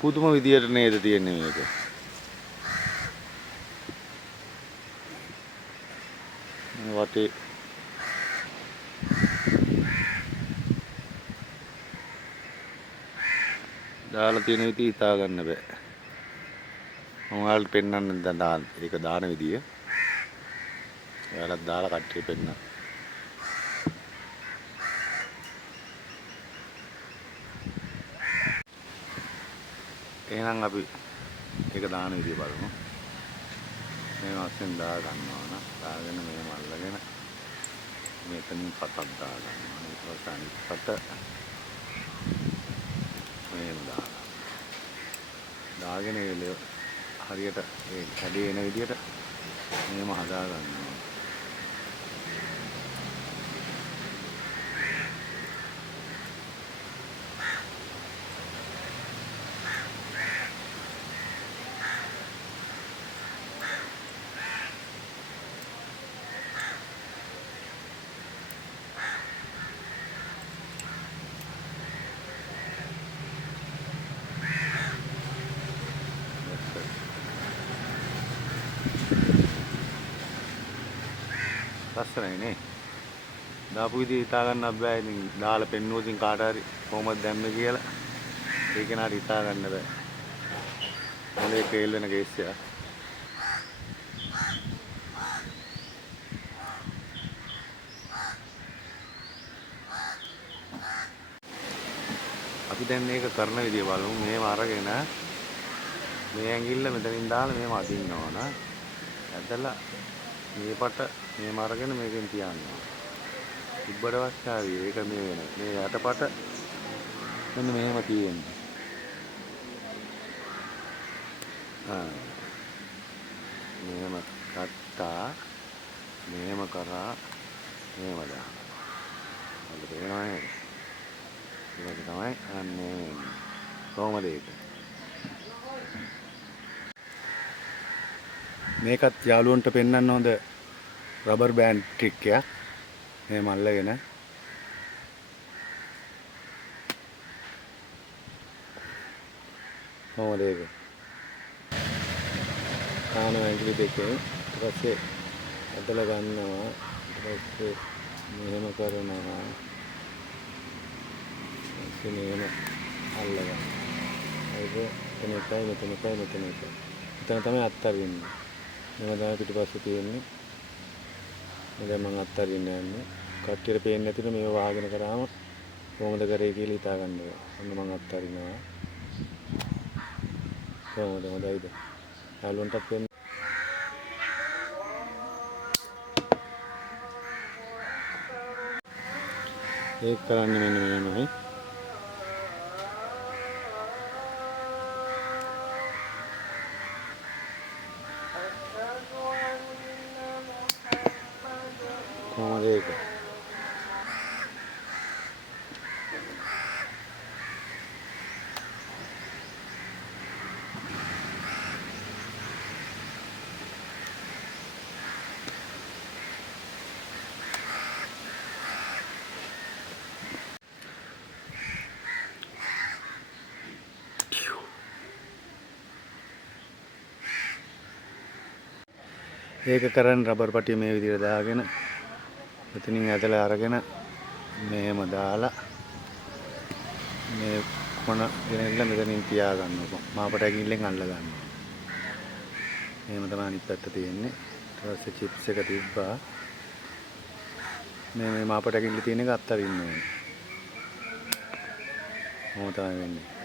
පුදුම විදියට නේද තියෙන්නේ මේක. වටේ දාලා තියෙන විදිහ හිතා ගන්න බෑ. මම ඔයාලට පෙන්වන්න දැන් ඒක දාන විදිය. ඔයාලත් දාලා කට්ටිය පෙන්නන්න. එහෙනම් අපි ඒක දාන විදිය බලමු. මේ වශයෙන් දා ගන්නවා නම් දාගෙන මේ මල්ලගෙන මෙතනින් පතක් දා ගන්නවා. ඊට පස්සේ අනිත් පත මේම දානවා. දාගෙන හරියට ඒ කැඩේ එන විදියට මේම හදා ගන්නවා. ලස්සනයි නේ. දාපු විදිහ හිතා ගන්න බෑ. ඉතින් දාලා පෙන්නුවොත් ඉතින් කාට හරි කොහොමද දැම්මේ කියලා ඒ කෙනාට හිතා ගන්න බෑ. මොලේ ෆේල් වෙන කේස් එකක්. අපි දැන් මේක කරන විදිය බලමු. මේව අරගෙන මේ ඇඟිල්ල මෙතනින් දාලා මේව අදින්න ඕන. ඇදලා මේ පට මේම අරගෙන මේකෙන් තියන්න ඕන. ඉබ්බඩ වස්තාවි ඒක මේ වෙන. මේ යටපට මෙන්න මෙහෙම තියෙන්නේ. මෙහෙම කට්ටා මෙහෙම කරා මෙහෙම දානවා. හරි තේරෙනව නේද? ඒක තමයි අන්නේ කොහොමද ඒක? මේකත් යාළුවන්ට පෙන්වන්න හොඳ රබර් බෑන්ඩ් ට්‍රික් එකක්. මේ මල්ලගෙන කොහොමද ඒක? කාන ඇඟිලි දෙකෙන් ඊට පස්සේ ඇදලා ගන්නවා. ඊට පස්සේ මෙහෙම කරනවා. මෙහෙම අල්ලගන්න. ඒක මෙතන එකයි. එතන තමයි අත්තරින්නේ. මේව තමයි පිටිපස්සේ තියෙන්නේ. දැන් මම අත්තරින්න යන්නේ. කට්ටියට පේන්නේ නැතිව මේව වහගෙන කරාම කොහොමද කරේ කියලා හිතා ගන්න ඕන. ඔන්න මම අත්තරිනවා. කොහොමද හොඳයිද? යාළුවන්ටත් පෙන්න. ඒක කරන්නේ මෙන්න මෙහෙමයි. කොහොමද ඒක? ඒක කරන් රබර් පටිය මේ විදිහට දාගෙන මෙතනින් ඇදලා අරගෙන මෙහෙම දාලා මේ කොන ගෙනල්ලා මෙතනින් තියා ගන්නවා. මාපට ඇඟිල්ලෙන් අල්ල ගන්නවා. එහෙම තමයි අනිත් පැත්ත තියෙන්නේ. ඊට පස්සේ චිප්ස් එක තිබ්බා. මේ මාපට ඇඟිල්ල තියෙන එක අත්තරින්න ඕනේ. මොකද තමයි වෙන්නේ.